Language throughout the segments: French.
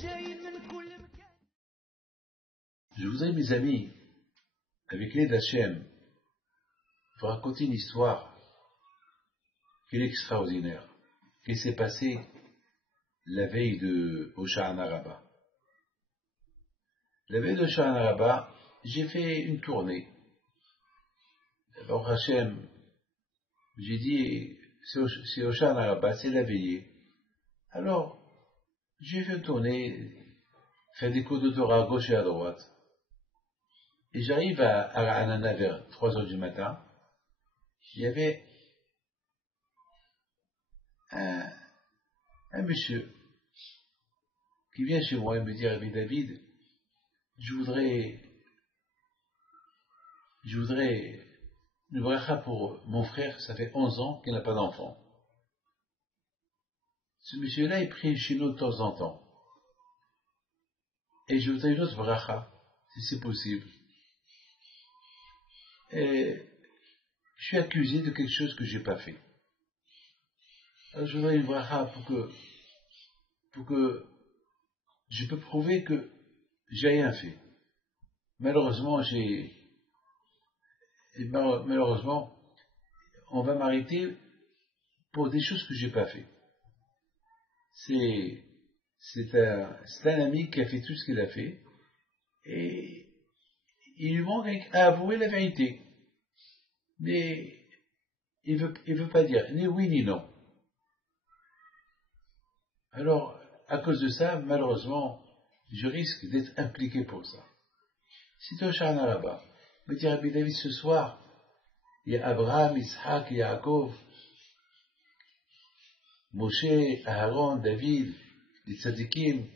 Je voudrais, mes amis, avec l'aide d'Hachem, vous raconter une histoire qui est extraordinaire, qui s'est passée la veille de Hoshana Rabbah. La veille de Hoshana Rabbah, j'ai fait une tournée. Alors Hachem, j'ai dit, c'est Hoshana Rabbah, c'est la veillée. Alors, j'ai fait une tournée, faire des cours de Torah à gauche et à droite. Et j'arrive à Ra'anana vers 3 heures du matin. Il y avait un monsieur qui vient chez moi et me dit, Rabbi David, je voudrais une bracha pour mon frère, ça fait 11 ans qu'il n'a pas d'enfant. Ce monsieur-là, il prie chez nous de temps en temps. Et je voudrais une autre bracha, si c'est possible. Et je suis accusé de quelque chose que je n'ai pas fait. Alors je voudrais une bracha pour que je peux prouver que j'ai rien fait. Malheureusement, on va m'arrêter pour des choses que j'ai pas fait. C'est un ami qui a fait tout ce qu'il a fait, et il lui manque à avouer la vérité. Mais il veut pas dire ni oui ni non. Alors, à cause de ça, malheureusement, je risque d'être impliqué pour ça. Si tu es au Hoshana Rabbah, me dit Rabbi David, ce soir, il y a Abraham, Isaac, Yaakov, Moshe, Aaron, David, les tzadikim.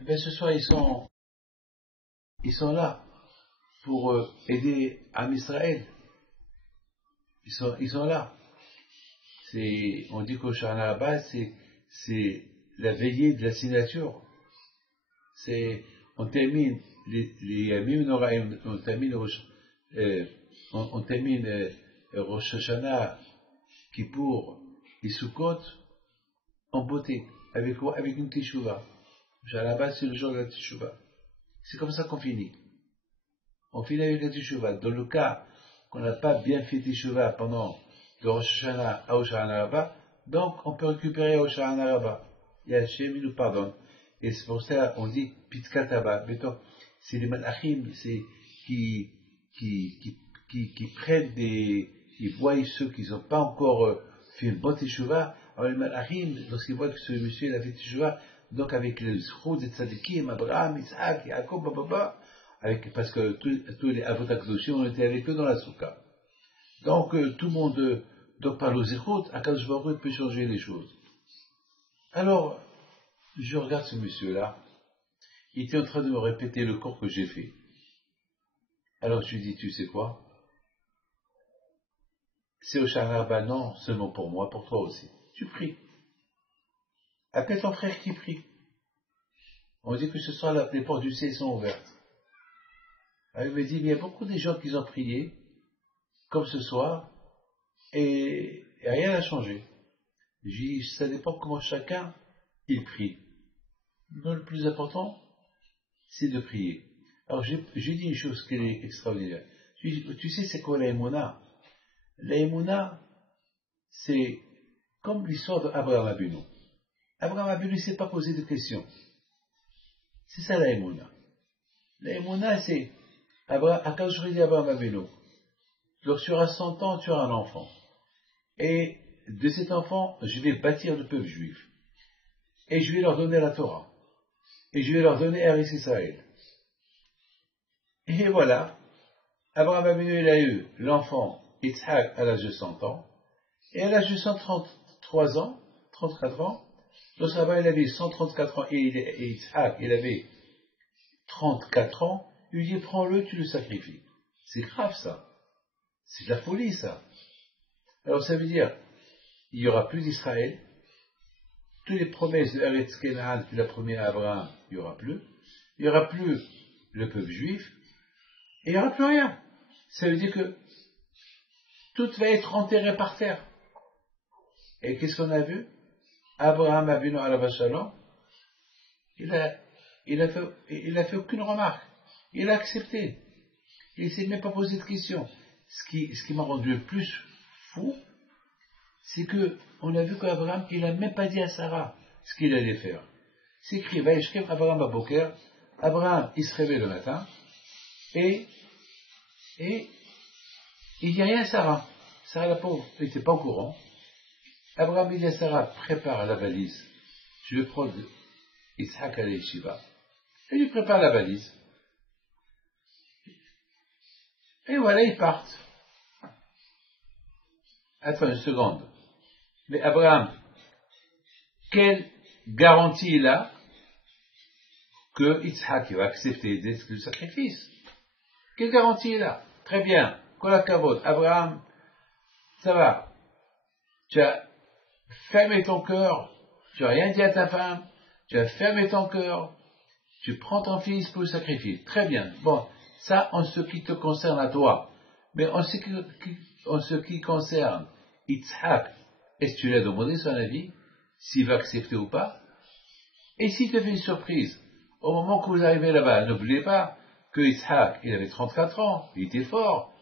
Eh bien, ce soir, ils sont là pour aider Am Israël. Ils sont là. On dit qu'au Hoshana Rabbah, c'est la veillée de la signature. On termine les Yamim Noraim, on termine Rosh Hashanah, Kippour et Sukkot en beauté. Avec quoi? Avec une Teshuvah. Hoshana, c'est le jour de la Teshuvah. C'est comme ça qu'on finit. On finit avec la Teshuvah. Dans le cas qu'on n'a pas bien fait Teshuvah pendant de Rosh Hashanah à Hoshana Rabbah, donc on peut récupérer Hoshana Rabbah. Et Hachem, il nous pardonne. Et c'est pour ça qu'on dit Pitkataba. C'est les malachim qui prennent ils voient ceux qui n'ont pas encore fait une bonne teshuva. Alors les malachim, lorsqu'ils voient que ce monsieur il a fait teshuva, donc avec le zchut des tzadikim, Abraham, Isaac, Yaakov, parce que tous les avot akadoshim, on était avec eux dans la soukha. Donc tout le monde, donc par le zchut, Akadosh Baruch Hu peut changer les choses. Alors, je regarde ce monsieur-là, il était en train de me répéter le cours que j'ai fait. Alors je lui dis, tu sais quoi? C'est Hoshana Rabbah, non, seulement pour moi, pour toi aussi. Tu pries. Appelle ton frère qui prie. On dit que ce soir, les portes du ciel sont ouvertes. Alors il me dit, il y a beaucoup de gens qui ont prié, comme ce soir, et rien n'a changé. Je dis, ça dépend comment chacun, il prie. Mais le plus important, c'est de prier. Alors j'ai dit une chose qui est extraordinaire. Je dis, tu sais c'est quoi la Emouna? La Emouna, c'est comme l'histoire d'Abraham Avinu. Abraham Avinu ne s'est pas posé de questions. C'est ça la Emouna. La Emouna, c'est quand je dis Abraham Avinu, lorsque tu auras 100 ans, tu auras un enfant. Et de cet enfant, je vais bâtir le peuple juif. Et je vais leur donner la Torah. Et je vais leur donner Eretz Israël. Et voilà, Abraham Avinu, il a eu l'enfant Yitzhak à l'âge de 100 ans, et à l'âge de 133 ans, 34 ans, lorsque Abraham il avait 134 ans, et Yitzhak, il avait 34 ans, il lui dit, prends-le, tu le sacrifies. C'est grave ça. C'est de la folie ça. Alors ça veut dire, il n'y aura plus d'Israël, toutes les promesses de Eretz Kenaan qu'il a promis à Abraham, il n'y aura plus le peuple juif, et il n'y aura plus rien. Ça veut dire que tout va être enterré par terre. Et qu'est-ce qu'on a vu? Abraham Avinu alav shalom, Il a fait aucune remarque. Il a accepté. Il ne s'est même pas posé de questions. Ce qui m'a rendu le plus fou, c'est que on a vu qu'Abraham, il n'a même pas dit à Sarah ce qu'il allait faire. C'est écrit, Vaïshkev Abraham Baboker. Abraham, il se réveille le matin, et il dit rien à Sarah. Sarah, la pauvre, elle n'était pas au courant. Abraham, il dit à Sarah, prépare la valise. Je vais prendre Yitzhak à l'Yeshiva. Et lui prépare la valise. Et voilà, ils partent. Attends une seconde. Mais Abraham, quelle garantie il a que Yitzhak va accepter le sacrifice? Quelle garantie il a? Très bien. Kol hakavod. Abraham, ça va. Tu as fermé ton cœur. Tu n'as rien dit à ta femme. Tu as fermé ton cœur. Tu prends ton fils pour le sacrifier. Très bien. Bon, ça en ce qui te concerne à toi. Mais en ce qui concerne Yitzhak, est-ce que tu lui as demandé son avis, s'il va accepter ou pas? Et s'il te fait une surprise, au moment que vous arrivez là-bas, n'oubliez pas que Yitzhak, il avait 34 ans, il était fort.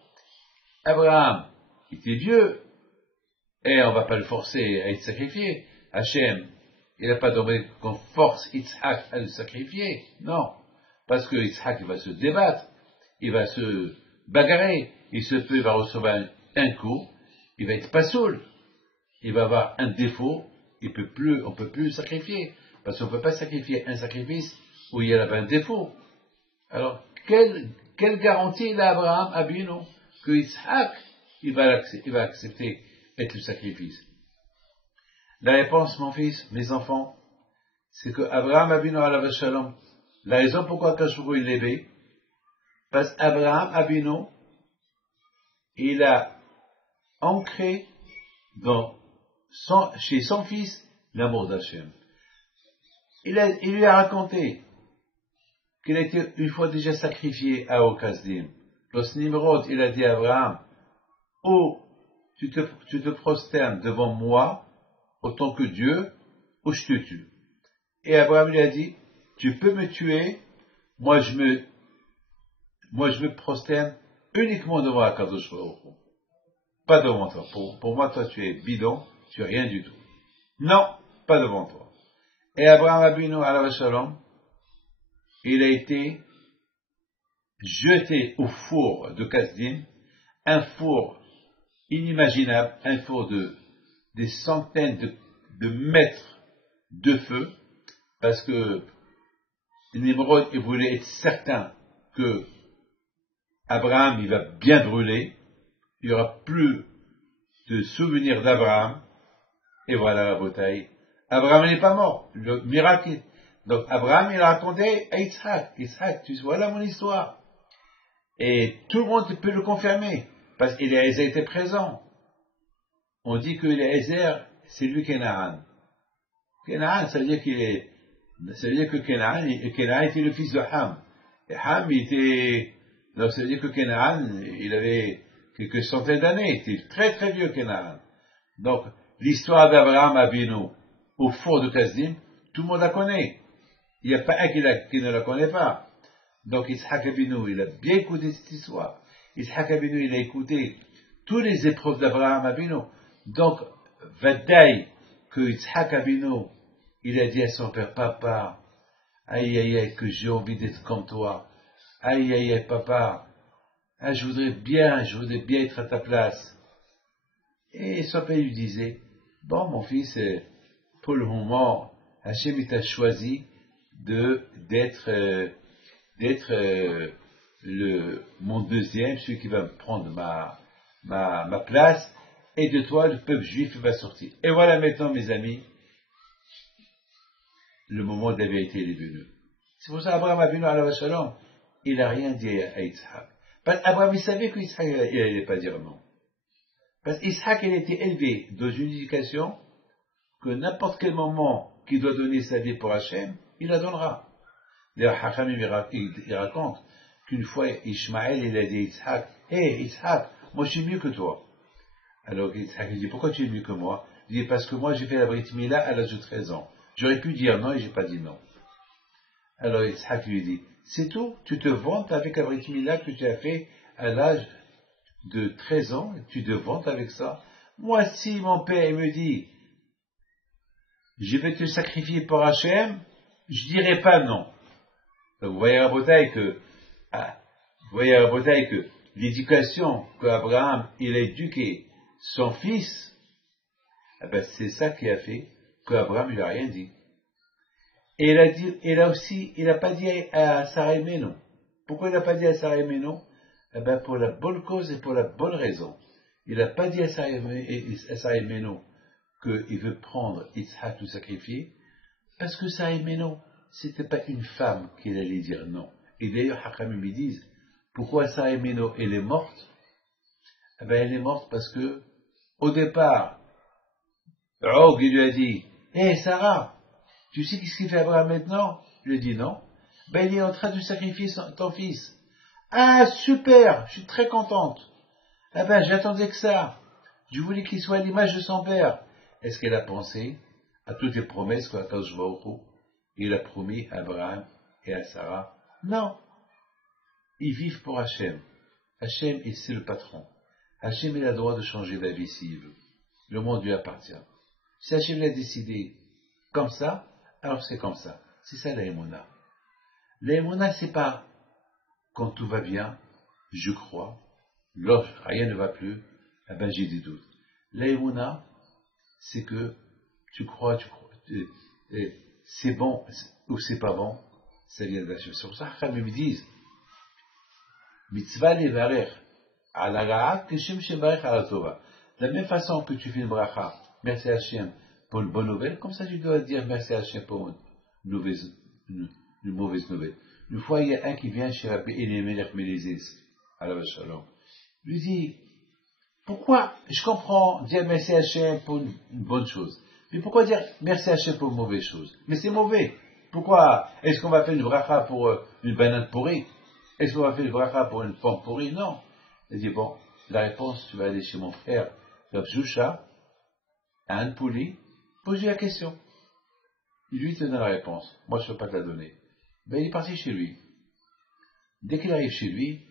Abraham, il était vieux, et on ne va pas le forcer à être sacrifié. Hachem, il n'a pas demandé qu'on force Yitzhak à le sacrifier. Non. Parce que Yitzhak, il va se débattre, il va se bagarrer, il va recevoir un coup, il va être pas saoul, il va avoir un défaut, on ne peut plus le sacrifier. Parce qu'on ne peut pas sacrifier un sacrifice où il y a un défaut. Alors, quelle garantie il a Abraham, Abinu, que Yitzhak, il va accepter être le sacrifice? La réponse, mon fils, mes enfants, c'est que Abraham Abinu alav shalom, la raison pourquoi Kashvou il l'aimait, parce qu'Abraham Abinu, il a ancré chez son fils l'amour d'Hachem. Il lui a raconté qu'il a été une fois déjà sacrifié à Okazdim. Los Nimrod, il a dit à Abraham, ou tu te prosternes devant moi, autant que Dieu, ou je te tue. Et Abraham lui a dit, tu peux me tuer, moi je me prosterne uniquement devant Akadosh Baruch Hu. Pas devant toi. Pour moi, toi, tu es bidon, tu es rien du tout. Non, pas devant toi. Et Abraham Abinu alav shalom, il a été jeté au four de Kasdim, un four inimaginable, un four des centaines de mètres de feu, parce que Nimrod, il voulait être certain que Abraham, il va bien brûler, il n'y aura plus de souvenirs d'Abraham, et voilà la bataille. Abraham n'est pas mort, le miracle. Donc Abraham, il a raconté à Yitzhak, voilà mon histoire. Et tout le monde peut le confirmer, parce qu'Eliezer était présent. On dit que Eliezer, c'est lui Kénaan. Kénaan, ça veut dire que Kénaan était le fils de Ham. Et Ham, donc ça veut dire que Kénaan, il avait quelques centaines d'années, il était très très vieux Kénaan. Donc, l'histoire d'Abraham Abinu au four de Kasdim, tout le monde la connaît. Il n'y a pas un qui ne la connaît pas. Donc, Yitzhak Abinu, il a bien écouté cette histoire. Yitzhak Abinu, il a écouté toutes les épreuves d'Abraham Abinu. Donc, Vadaï, que Yitzhak Abinu, il a dit à son père, papa, aïe aïe aïe, que j'ai envie d'être comme toi. Aïe aïe aïe, papa, je voudrais bien être à ta place. Et son père lui disait, bon, mon fils, pour le moment, Hachem, il t'a choisi d'être mon deuxième, celui qui va me prendre ma place, et de toi, le peuple juif va sortir. Et voilà maintenant, mes amis, le moment de la vérité est venu. C'est pour ça qu'Abraham Avinu alav shalom, il n'a rien dit à Yitzhak. Parce qu'Abraham, il savait que Yitzhak, il n'allait pas dire non. Parce qu'Yitzhak, il a été élevé dans une éducation que n'importe quel moment qu'il doit donner sa vie pour Hachem, il la donnera. D'ailleurs, Hachamim, il raconte qu'une fois, Ishmaël, il a dit à Yitzhak, hé, Yitzhak, moi je suis mieux que toi. Alors Yitzhak, il dit, pourquoi tu es mieux que moi? Il dit, parce que moi j'ai fait la Brit Mila à l'âge de 13 ans. J'aurais pu dire non et j'ai pas dit non. Alors Yitzhak lui dit, c'est tout, tu te vantes avec la Brit Mila que tu as fait à l'âge de 13 ans, tu te vantes avec ça. Moi, si mon père me dit, je vais te sacrifier pour Hachem, je dirai pas non. Donc, vous voyez à Rabotai que l'éducation qu'Abraham, il a éduqué son fils, eh ben, c'est ça qui a fait qu'Abraham, il a rien dit. Et il n'a pas dit à Sarah non. Pourquoi il n'a pas dit à Sarah non? Eh ben, pour la bonne cause et pour la bonne raison. Il n'a pas dit à Sarah non qu'il veut prendre Yitzhak tout sacrifier, parce que Sarah non, c'était pas une femme qu'il allait dire non. Et d'ailleurs, Hakamim me disent, pourquoi Sarah non, elle est morte? Eh ben, elle est morte parce que, au départ, Og, il lui a dit, hé Sarah, tu sais qu'est-ce qu'il fait Abraham maintenant? Il lui a dit non. Ben, il est en train de sacrifier ton fils. Ah, super, je suis très contente. Ah ben, j'attendais que ça. Je voulais qu'il soit à l'image de son père. Est-ce qu'elle a pensé à toutes les promesses qu'Akadosh Baruch Hu, il a promis à Abraham et à Sarah? Non. Ils vivent pour Hachem. Hachem, c'est le patron. Hachem, il a le droit de changer d'avis s'il veut. Le monde lui appartient. Si Hachem l'a décidé comme ça, alors c'est comme ça. C'est ça la Emouna. La Emouna, c'est pas quand tout va bien, je crois, lorsque rien ne va plus, eh ben j'ai des doutes. La Emouna, c'est que tu crois, c'est bon ou c'est pas bon, ça vient d'Hachem. C'est pour ça que me disent, mitzvah levarer, ala ra'a, keshem shebarech ala tova. De la même façon que tu fais une bracha, merci Hachem pour une bonne nouvelle, comme ça tu dois dire merci Hachem pour une mauvaise nouvelle. Une fois, il y a un qui vient chez Rabbi Elimelech Melizis, à la Shalom. Lui dit, pourquoi, je comprends dire merci Hachem pour une bonne chose, mais pourquoi dire merci Hachem pour une mauvaise chose? Mais c'est mauvais. Pourquoi? Est-ce qu'on va faire une bracha pour une banane pourrie? Est-ce qu'on va faire une bracha pour une pomme pourrie? Non. Il dit, bon, la réponse, tu vas aller chez mon frère, Rav Zusha, à Anne Pouli, poser la question. Il lui donne la réponse. Moi, je ne peux pas te la donner. Ben, il est parti chez lui. Dès qu'il arrive chez lui,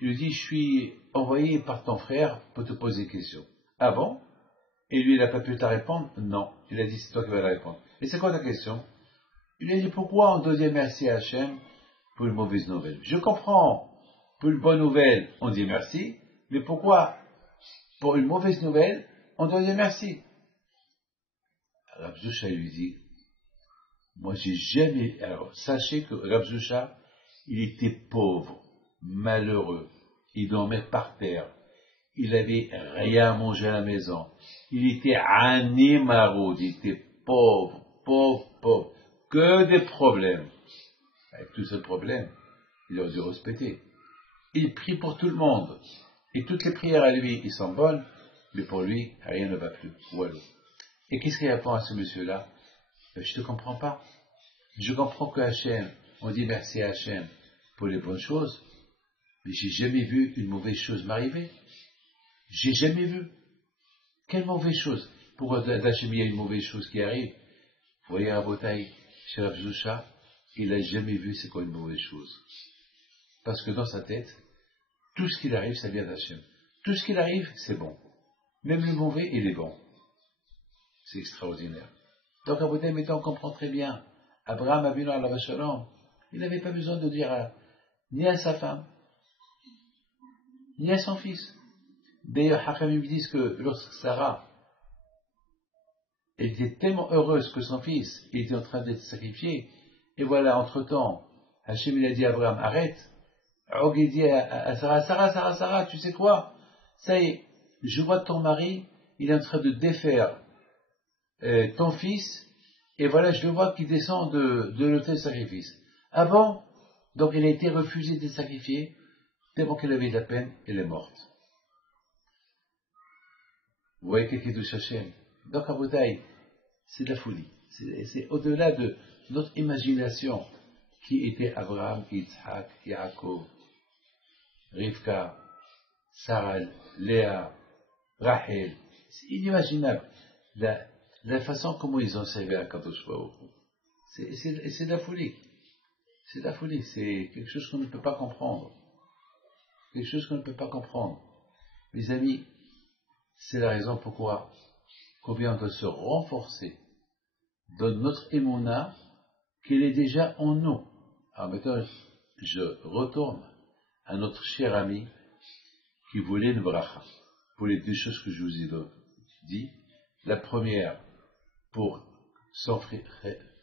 il lui dit, je suis envoyé par ton frère pour te poser une question. Ah bon? Et lui, il n'a pas pu te répondre? Non. Il a dit, c'est toi qui vas la répondre. Et c'est quoi ta question? Il lui a dit, pourquoi on doit dire merci à Hachem pour une mauvaise nouvelle? Je comprends. Pour une bonne nouvelle, on dit merci. Mais pourquoi, pour une mauvaise nouvelle, on doit dire merci? Rav Zusha lui dit, moi j'ai jamais, alors sachez que Rav Zusha, il était pauvre, malheureux, il dormait par terre, il avait rien à manger à la maison, il était animaroud, il était pauvre, que des problèmes. Avec tous ces problèmes, il aurait dû respecter. Il prie pour tout le monde, et toutes les prières à lui, ils sont bonnes, mais pour lui, rien ne va plus. Voilà. Et qu'est-ce qu'il répond à ce monsieur-là? Je ne te comprends pas. Je comprends que Hachem, on dit merci à Hachem pour les bonnes choses, mais j'ai jamais vu une mauvaise chose m'arriver. J'ai jamais vu. Quelle mauvaise chose? Pourquoi d'Hachem il y a une mauvaise chose qui arrive? Vous voyez Rabotai, chez Rav Zusha, il n'a jamais vu c'est quoi une mauvaise chose. Parce que dans sa tête, tout ce qui arrive, ça vient d'Hachem. Tout ce qui arrive, c'est bon. Même le mauvais, il est bon. C'est extraordinaire. Donc, à Rabotai, maintenant, on comprend très bien. Abraham Avinu alav shalom, il n'avait pas besoin de dire ni à sa femme, ni à son fils. D'ailleurs, Hachamim disent que lorsque Sarah était tellement heureuse que son fils était en train d'être sacrifié, et voilà, entre-temps, Hachem il a dit à Abraham, arrête. Og il dit à Sarah, tu sais quoi? Ça y est, je vois ton mari, il est en train de défaire ton fils, et voilà, je le vois qui descend de l'autel de sacrifice. Avant, donc elle a été refusée de sacrifier, tellement qu'elle avait de la peine, elle est morte. Vous voyez quelqu'un de Hachem. Donc à Botaï, c'est de la folie. C'est au-delà de notre imagination qui était Abraham, Yitzhak, Yaakov, Rivka, Sarah, Léa, Rachel. C'est inimaginable. La façon comment ils ont servi à Kadosh Baruch Hu. C'est de la folie. C'est de la folie, c'est quelque chose qu'on ne peut pas comprendre. Quelque chose qu'on ne peut pas comprendre. Mes amis, c'est la raison pourquoi combien on doit se renforcer dans notre émouna qu'il est déjà en nous. Alors maintenant, je retourne à notre cher ami qui voulait une bracha. Pour les deux choses que je vous ai dit. La première, pour son frère,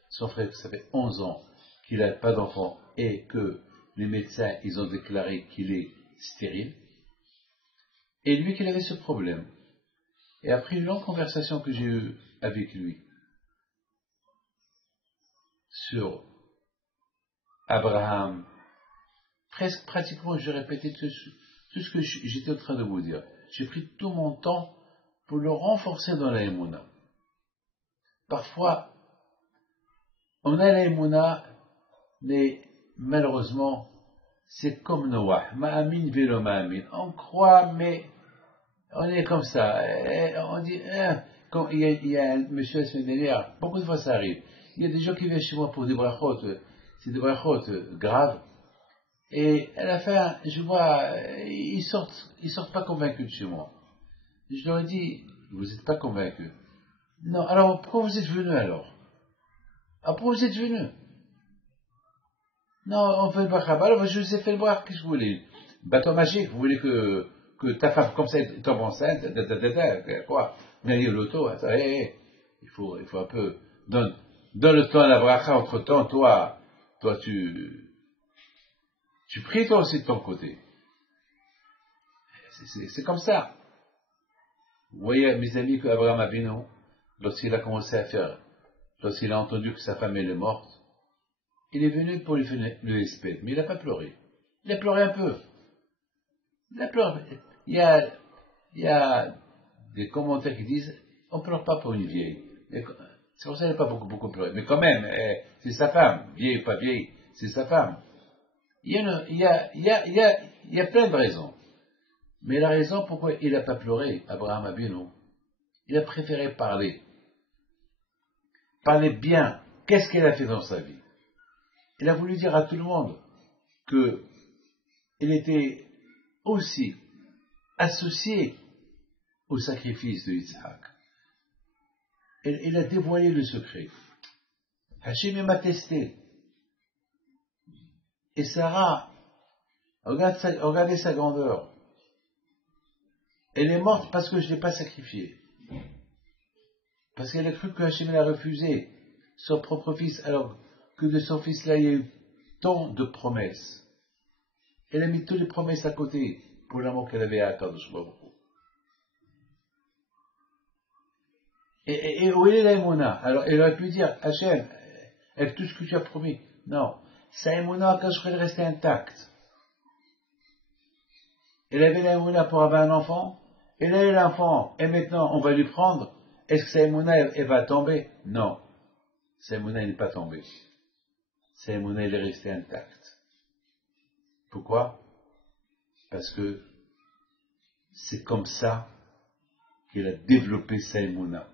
ça fait 11 ans qu'il n'a pas d'enfant et que les médecins, ils ont déclaré qu'il est stérile. Et lui, qu'il avait ce problème. Et après une longue conversation que j'ai eue avec lui sur Abraham, presque pratiquement je répétais tout ce que j'étais en train de vous dire. J'ai pris tout mon temps pour le renforcer dans la émouna. Parfois, on a la émouna, mais malheureusement, c'est comme Noah. Ma'amin velo ma'amin. On croit, mais on est comme ça. On dit, quand il y a un monsieur la semaine dernière, beaucoup de fois ça arrive. Il y a des gens qui viennent chez moi pour des brachot, c'est des brachot graves. Et à la fin, je vois, ils sortent pas convaincus de chez moi. Je leur ai dit, vous n'êtes pas convaincus. Non, alors pourquoi vous êtes venus alors? Ah, pourquoi vous êtes venus? Non, on fait le bracha. Alors je vous ai fait le bracha, qu'est-ce que vous voulez? Bâton magique, vous voulez que ta femme comme ça tombe enceinte, quoi? Venez au loto, il faut un peu, donne le temps à la bracha, entre temps, toi tu pries toi aussi de ton côté. C'est comme ça. Vous voyez, mes amis, qu'Abraham Avinu, lorsqu'il a commencé à faire, lorsqu'il a entendu que sa femme elle est morte, il est venu pour lui faire le respect, mais il n'a pas pleuré. Il a pleuré un peu. Il a pleuré. Il y a des commentaires qui disent, on ne pleure pas pour une vieille. C'est pour ça qu'il n'a pas beaucoup pleuré. Mais quand même, c'est sa femme, vieille ou pas vieille, c'est sa femme. Il y a plein de raisons. Mais la raison pourquoi il n'a pas pleuré, Abraham Avinu, il a préféré parler. Parler bien. Qu'est-ce qu'il a fait dans sa vie? Il a voulu dire à tout le monde qu'il était aussi associé au sacrifice de Yitzhak. Il a dévoilé le secret. Hachem m'a testé. Et Sarah, regardez sa grandeur. Elle est morte parce que je ne l'ai pas sacrifiée. Parce qu'elle a cru que Hachem l'a refusé, son propre fils, alors que de son fils-là, il y a eu tant de promesses. Elle a mis toutes les promesses à côté pour l'amour qu'elle avait à Akadosh Baruch Hu. Et où est la Emouna? Alors, elle aurait pu dire, Hachem, avec tout ce que tu as promis. Non. Sa Emouna, quand je serais resté intacte. Elle avait la Emouna pour avoir un enfant. Elle a eu l'enfant. Et maintenant, on va lui prendre. Est-ce que sa Emouna, elle va tomber? Non. Sa Emouna, elle n'est pas tombée. Sa Emouna, elle est restée intacte. Pourquoi? Parce que c'est comme ça qu'il a développé sa Emouna.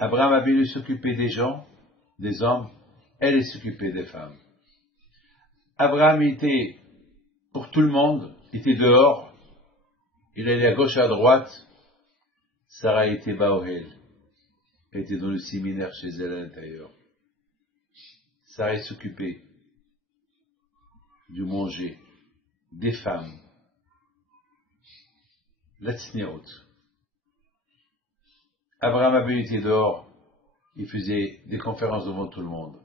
Abraham a voulu s'occuper des gens, des hommes, elle s'occupait des femmes. Abraham était pour tout le monde, était dehors, il allait à gauche à droite, Sarah était Baohel, elle était dans le séminaire chez elle à l'intérieur. Sarah s'occupait du manger, des femmes, la tsnéot. Abraham avait été dehors, il faisait des conférences devant tout le monde.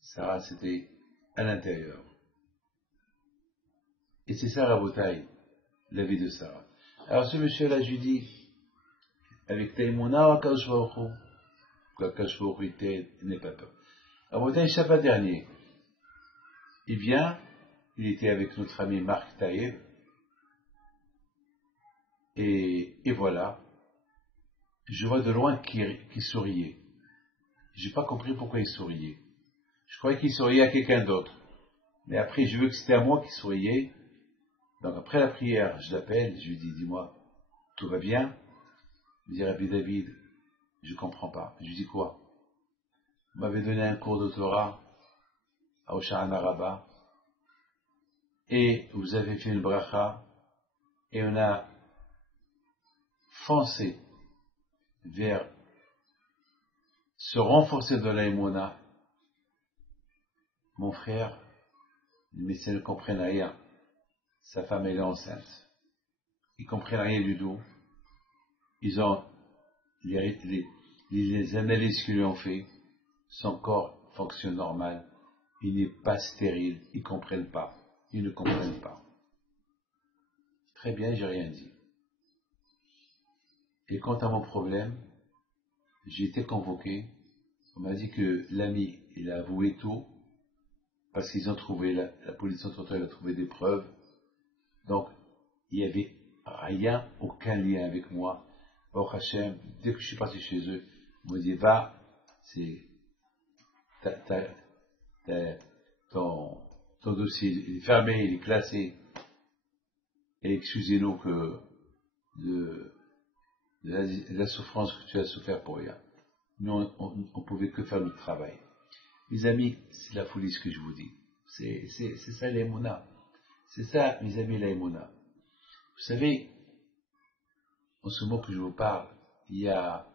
Sarah, c'était à l'intérieur. Et c'est ça, Rabotaï, la vie de Sarah. Alors ce monsieur-là, je lui dis, avec Taïmouna ou Akadosh Baruch Hu, qu'Akadosh Baruch Hu n'est pas peur. Rabotaï, Shabbat dernier, il vient, il était avec notre ami Marc Taïeb, et voilà, je vois de loin qu'il souriait. J'ai pas compris pourquoi il souriait. Je croyais qu'il souriait à quelqu'un d'autre. Mais après, je veux que c'était à moi qu'il souriait. Donc après la prière, je l'appelle, je lui dis, dis-moi, tout va bien? Il me dit, Rabbi David, je comprends pas. Je lui dis quoi? Vous m'avez donné un cours de Torah, à Oshana Rabba, et vous avez fait une bracha, et on a foncé vers se renforcer dans la émona. Mon frère, les médecins ne comprennent rien. Sa femme elle est enceinte. Ils ne comprennent rien du tout. Ils ont les analyses qu'ils lui ont fait. Son corps fonctionne normal. Il n'est pas stérile. Ils ne comprennent pas. Ils ne comprennent pas. Très bien, j'ai rien dit. Et quant à mon problème, j'ai été convoqué. On m'a dit que l'ami, il a avoué tout. Parce qu'ils ont trouvé, la police centrale a trouvé des preuves. Donc, il n'y avait rien, aucun lien avec moi. Au Hachem, dès que je suis parti chez eux, ils m'ont dit, va, ton dossier est fermé, il est classé. Et excusez-nous de la souffrance que tu as souffert pour rien. Nous, on ne pouvait que faire le travail. Mes amis, c'est la folie ce que je vous dis. C'est ça l'aïmouna. C'est ça, mes amis, l'aïmouna. Vous savez, en ce moment que je vous parle, il y a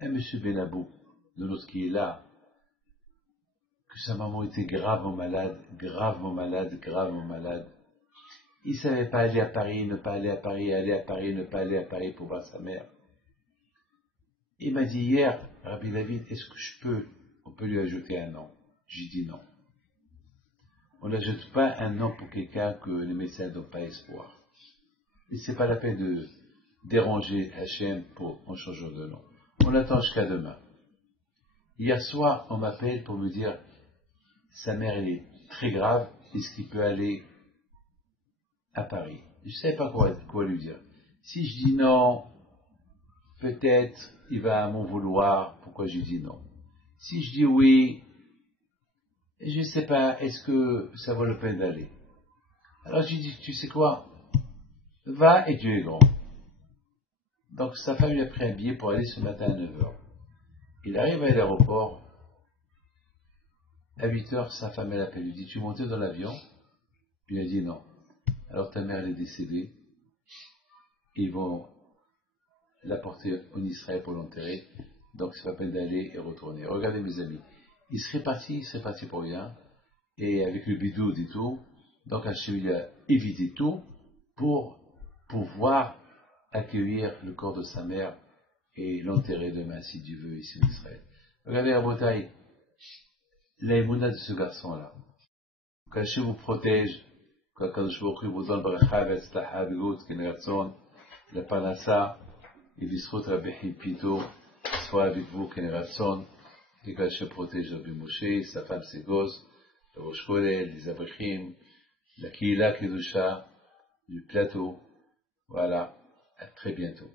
un monsieur Benabou, de l'autre qui est là, que sa maman était gravement malade. Il ne savait pas aller à Paris, ne pas aller à Paris, aller à Paris, ne pas aller à Paris pour voir sa mère. Il m'a dit hier, Rabbi David, est-ce que on peut lui ajouter un nom? J'ai dit non. On n'ajoute pas un nom pour quelqu'un que les médecins n'ont pas espoir. Et c'est pas la peine de déranger Hachem en changeant de nom. On attend jusqu'à demain. Hier soir, on m'appelle pour me dire sa mère elle est très grave, est-ce qu'il peut aller à Paris? Je ne sais pas quoi lui dire. Si je dis non, peut-être il va m'en vouloir. Pourquoi je dis non? Si je dis oui, je ne sais pas, est-ce que ça vaut la peine d'aller? Alors j'ai dit, tu sais quoi? Va et Dieu est grand. Donc sa femme lui a pris un billet pour aller ce matin à 9h. Il arrive à l'aéroport. À 8h, sa femme elle appelle. Il lui dit, tu es monté dans l'avion? Il a dit non. Alors ta mère elle est décédée. Ils vont la porter en Israël pour l'enterrer. Donc c'est pas peine d'aller et retourner. Regardez mes amis. Il serait parti pour rien. Et avec le bidoud et tout. Donc Hachem il a évité tout pour pouvoir accueillir le corps de sa mère et l'enterrer demain, si Dieu veut, ici en Israël. Regardez la bataille, l'aïmouna de ce garçon-là. Qu'Hachem vous protège, qu'Akadosh Baruch Hu vous donne bracha ve'etzlacha begout keneratson, la panassa, et visrut Rabbi Pito, soit avec vous keneratson, et qu'Hachem protège Rabbi Moshe, sa femme, ses gosses, le Rosh Kolel, les Abrechim, la Kihila Kedusha, du plateau. Voilà, à très bientôt.